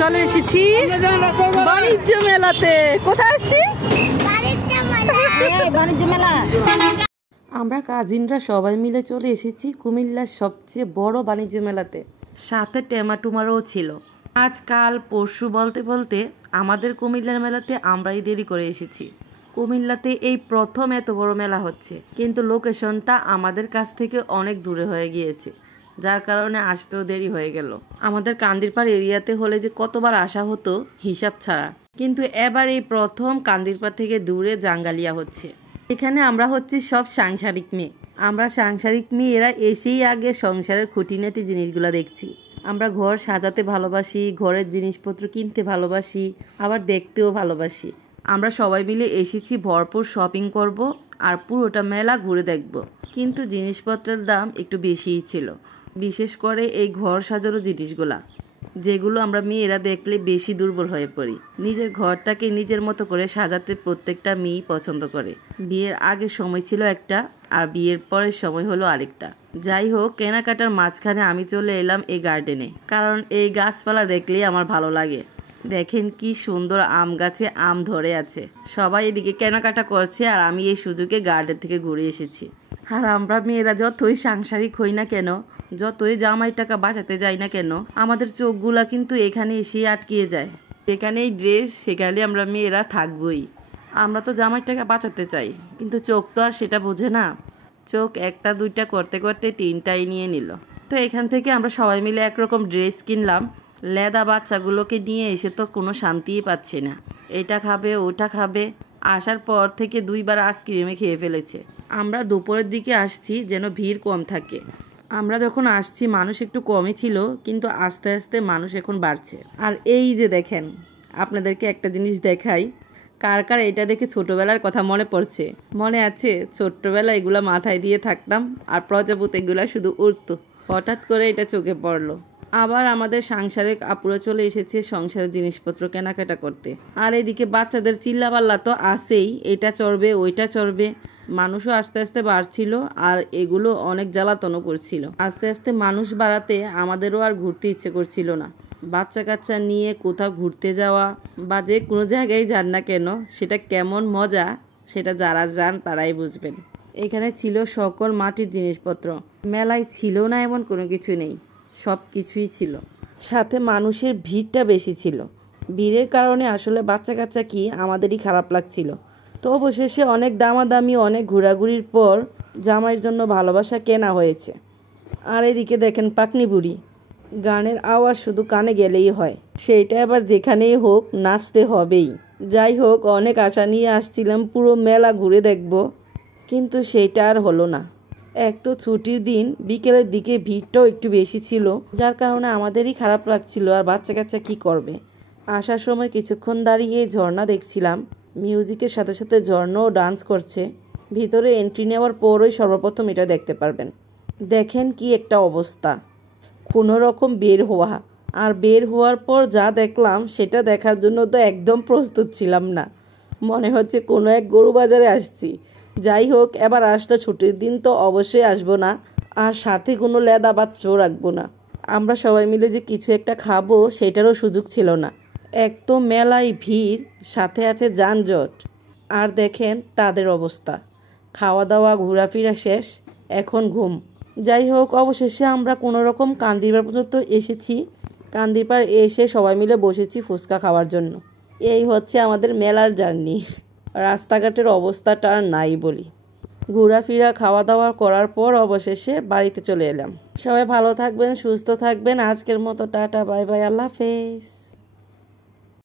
চলে এসেছি বাণিজ্য মেলাতে। কোথায় আসছি? বাণিজ্য মেলা। আমরা কাজিনরা সবাই মিলে চলে এসেছি কুমিল্লার সবচেয়ে বড় বাণিজ্য মেলাতে। সাথে টেমাটুমারও ছিল। আজকাল পরশু বলতে বলতে আমাদের কুমিল্লার মেলাতে আমরাই দেরি করে এসেছি। কুমিল্লাতে এই প্রথম এত বড় মেলা হচ্ছে, কিন্তু লোকেশনটা আমাদের কাছ থেকে অনেক দূরে হয়ে গিয়েছে, যার কারণে আসতেও দেরি হয়ে গেল। আমাদের কান্দিরপাড় এরিয়াতে হলে যে কতবার আসা হতো হিসাব ছাড়া, কিন্তু এবার এই প্রথম কান্দিরপাড় থেকে দূরে জাঙ্গালিয়া হচ্ছে। এখানে আমরা হচ্ছে সব সাংসারিক মেয়ে। আমরা সাংসারিক মেয়ে, এরা এসেই আগে সংসারের খুঁটিনাটি জিনিসগুলো দেখছি। আমরা ঘর সাজাতে ভালোবাসি, ঘরের জিনিসপত্র কিনতে ভালোবাসি, আবার দেখতেও ভালোবাসি। আমরা সবাই মিলে এসেছি ভরপুর শপিং করব আর পুরোটা মেলা ঘুরে দেখব, কিন্তু জিনিসপত্রের দাম একটু বেশিই ছিল, বিশেষ করে এই ঘর সাজানো জিনিসগুলা, যেগুলো আমরা মেয়েরা দেখলে বেশি দুর্বল হয়ে পড়ি। নিজের ঘরটাকে নিজের মতো করে সাজাতে প্রত্যেকটা মেয়েই পছন্দ করে। বিয়ের আগে সময় ছিল একটা, আর বিয়ের পরের সময় হলো আরেকটা। যাই হোক, কেনাকাটার মাঝখানে আমি চলে এলাম এই গার্ডেনে, কারণ এই গাছপালা দেখলেই আমার ভালো লাগে। দেখেন কি সুন্দর আম গাছে আম ধরে আছে। সবাই এদিকে কেনাকাটা করছে আর আমি এই সুযোগে গার্ডেন থেকে ঘুরে এসেছি। আর আমরা মেয়েরা যতই সাংসারিক হই না কেন, যতই জামাই টাকা বাঁচাতে যাই না কেন, আমাদের চোখগুলা কিন্তু এখানে এসে আটকিয়ে যায়। এখানেই ড্রেস, সেখানে আমরা মেয়েরা থাকবই। আমরা তো জামাই টাকা বাঁচাতে চাই, কিন্তু চোখ তো আর সেটা বোঝে না। চোখ একটা দুইটা করতে করতে তিনটাই নিয়ে নিল। তো এখান থেকে আমরা সবাই মিলে একরকম ড্রেস কিনলাম। লেদা বাচ্চাগুলোকে নিয়ে এসে তো কোনো শান্তিই পাচ্ছি না। এটা খাবে ওটা খাবে, আসার পর থেকে 2বার আইসক্রিমে খেয়ে ফেলেছে। আমরা দুপুরের দিকে আসছি যেন ভিড় কম থাকে। আমরা যখন আসছি মানুষ একটু কমই ছিল, কিন্তু আস্তে আস্তে মানুষ এখন বাড়ছে। আর এই যে দেখেন, আপনাদেরকে একটা জিনিস দেখাই, কার কার এটা দেখে ছোটবেলার কথা মনে পড়ছে? মনে আছে ছোট্টবেলা এগুলা মাথায় দিয়ে থাকতাম আর প্রজাপতি এগুলা শুধু উড়তো। হঠাৎ করে এটা চোখে পড়লো। আবার আমাদের সাংসারিক আপুরা চলে এসেছে সংসারের জিনিসপত্র কেনাকাটা করতে। আর এদিকে বাচ্চাদের চিল্লাপাল্লা তো আছেই, এটা চড়বে ওইটা চড়বে। মানুষও আস্তে আস্তে বাড়ছিল আর এগুলো অনেক জ্বালাতনও করছিল। আস্তে আস্তে মানুষ বাড়াতে আমাদেরও আর ঘুরতে ইচ্ছে করছিল না। বাচ্চা কাচ্চা নিয়ে কোথাও ঘুরতে যাওয়া বা যে কোনো জায়গায় যান না কেন, সেটা কেমন মজা সেটা যারা যান তারাই বুঝবেন। এখানে ছিল সকল মাটির জিনিসপত্র। মেলায় ছিল না এমন কোনো কিছু নেই, সব কিছুই ছিল। সাথে মানুষের ভিড়টা বেশি ছিল। ভিড়ের কারণে আসলে বাচ্চা কাচ্চা কি আমাদেরই খারাপ লাগছিল। তো অবশেষে অনেক দামাদামি, অনেক ঘোরাঘুরির পর জামাইয়ের জন্য ভালোবাসা কেনা হয়েছে। আর এদিকে দেখেন পাকনি বুড়ি, গানের আওয়াজ শুধু কানে গেলেই হয়, সেইটা আবার যেখানেই হোক নাচতে হবেই। যাই হোক, অনেক আশা নিয়ে আসছিলাম পুরো মেলা ঘুরে দেখব, কিন্তু সেইটা আর হলো না। এক তো ছুটির দিন, বিকেলের দিকে ভিড়টাও একটু বেশি ছিল, যার কারণে আমাদেরই খারাপ লাগছিল। আর বাচ্চা কাচ্চা কী করবে? আসার সময় কিছুক্ষণ দাঁড়িয়ে ঝর্ণা দেখছিলাম। মিউজিকের সাথে সাথে ঝর্ণাও ডান্স করছে। ভিতরে এন্ট্রি নেওয়ার পরই সর্বপ্রথম এটা দেখতে পারবেন। দেখেন কি একটা অবস্থা, কোনো রকম বের হওয়া। আর বের হওয়ার পর যা দেখলাম সেটা দেখার জন্য তো একদম প্রস্তুত ছিলাম না। মনে হচ্ছে কোনো এক গরু বাজারে আসছি। যাই হোক, এবার আসলে ছুটির দিন তো অবশ্যই আসবো না, আর সাথে কোনো লেদা বাচ্চাও রাখবো না। আমরা সবাই মিলে যে কিছু একটা খাবো সেটারও সুযোগ ছিল না। এক তো মেলায় ভিড়, সাথে আছে যানজট। আর দেখেন তাদের অবস্থা, খাওয়া দাওয়া ঘোরাফেরা শেষ, এখন ঘুম। যাই হোক, অবশেষে আমরা কোনো রকম কান্দিরপাড় পর্যন্ত এসেছি। কান্দিরপাড় এসে সবাই মিলে বসেছি ফুচকা খাওয়ার জন্য। এই হচ্ছে আমাদের মেলার জার্নি। রাস্তাঘাটের অবস্থাটা আর নাই বলি। ঘোরাফেরা খাওয়া দাওয়া করার পর অবশেষে বাড়িতে চলে এলাম। সবাই ভালো থাকবেন, সুস্থ থাকবেন। আজকের মতো টাটা, বাই বাই, আল্লাহ হাফেজ।